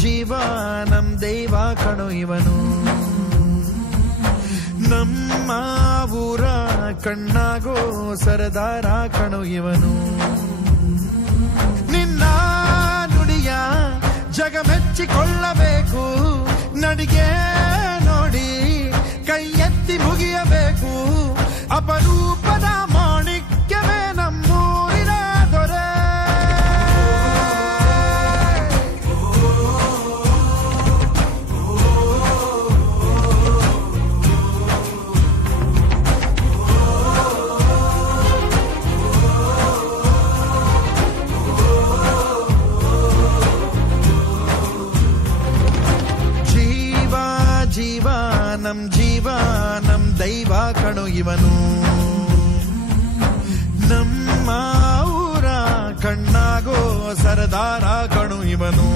ಜೀವಾನಂ ದೈವ ಕಣೋ ಇವನು, ನಮ್ಮ ಊರ ಕಣ್ಣಾಗೋ ಸರದಾರ ಕಣೋ ಇವನು. ನಿನ್ನ ನುಡಿಯ ಜಗ ಮೆಚ್ಚಿಕೊಳ್ಳಬೇಕು, ನಡಿಗೆ ನೋಡಿ ಕೈ ಎತ್ತಿ ಮುಗಿಯಬೇಕು. ಅಪರೂಪದ ಮಾಣಿಕ್ಯವೇ ನಮ್ಮೂರಿನ ದೊರೆ. ಜೀವಾನಂ ದೈವ ಕಣೋ ಇವನು, ನಮ್ಮ ಊರ ಕಣ್ಣಾಗೋ ಸರದಾರ ಕಣೋ ಇವನು.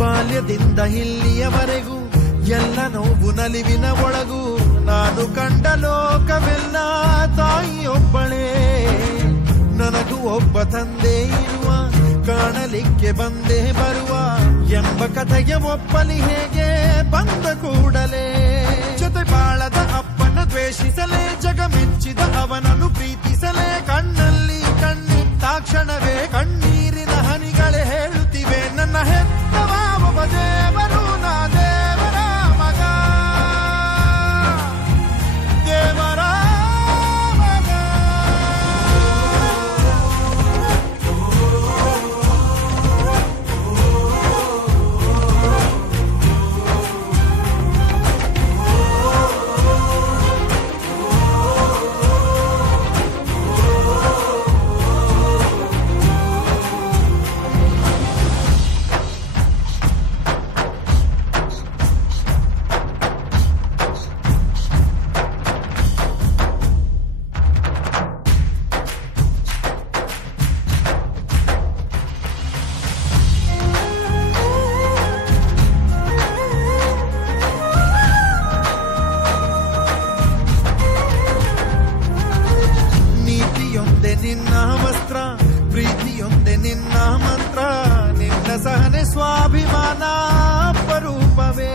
ಬಾಲ್ಯದಿಂದ ಇಲ್ಲಿಯವರೆಗೂ ಎಲ್ಲ ನೋವು ನಲಿವಿನ ಒಳಗೂ ನಾನು ಕಂಡ ಲೋಕವೆಲ್ಲ ತಾಯಿಯೊಬ್ಬಳೇ. ನನಗೂ ಒಬ್ಬ ತಂದೆ ಇರುವ, ಕಾಣಲಿಕ್ಕೆ ಬಂದೇ ಬರುವ ಎಂಬ ಕಥೆಗೆ ಒಪ್ಪಲಿ ಹೇಗೆ ಬಂದ ಕೂಡಲೇ. ಜೊತೆ ಬಾಳದ ಅಪ್ಪನ ದ್ವೇಷಿಸಲೇ, ಜಗ ಮೆಚ್ಚಿದ ಅವನನ್ನು ಪ್ರೀತಿಸಲೇ. ಕಣ್ಣಲ್ಲಿ ಕಣ್ಣಿಟ್ಟಾಕ್ಷಣವೇ ಕಣ್ಣೀರಿನ ಹನಿಗಳೇ ಹೇಳುತ್ತಿವೆ, ನನ್ನ ಹೆತ್ತವ ಒಬ್ಬ ದೇವರು, ನಾ ದೇವರ ಮಗ, ದೇವರ ಮಗ. ನಿನ್ನ ವಸ್ತ್ರ, ಪ್ರೀತಿಯೊಂದೆ ನಿನ್ನ ಮಂತ್ರ, ನಿನ್ನ ಸಹನೆ ಸ್ವಾಭಿಮಾನ ಅಪರೂಪವೇ.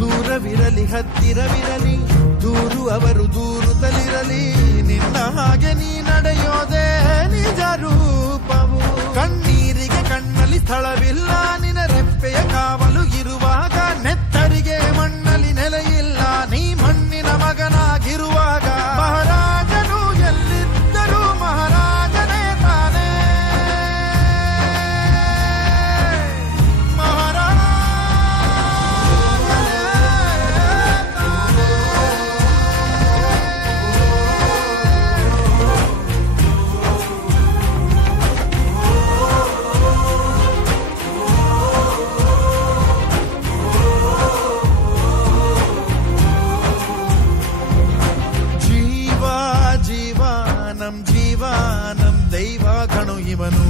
ದೂರವಿರಲಿ ಹತ್ತಿರವಿರಲಿ, ದೂರು ಅವರು ದೂರುತ್ತಲಿರಲಿ, ನಿನ್ನ ಹಾಗೆ ನೀ ನಡೆಯೋದೇ ನಿಜ ರೂಪವು. ಕಣ್ಣೀರಿಗೆ ಕಣ್ಣಲ್ಲಿ ಸ್ಥಳವಿಲ್ಲ, ನಿನ್ನ ರೆಪ್ಪೆಯ ಕಾವಲು ಇರುವಾಗ, ನೆತ್ತರಿಗೆ ಮಣ್ಣಲ್ಲಿ ನೆಲೆಯಿಲ್ಲ, ನೀ ಮಣ್ಣಿನ ಮಗನಾಗಿರುವಾಗ. ಮಹಾರಾಜನು ಎಲ್ಲಿದ್ದರೂ ಮಹಾರಾಜನೇ ತಾನೇ, ಜೀವಾನಂ ದೈವ ಕಣೋ ಇವನು.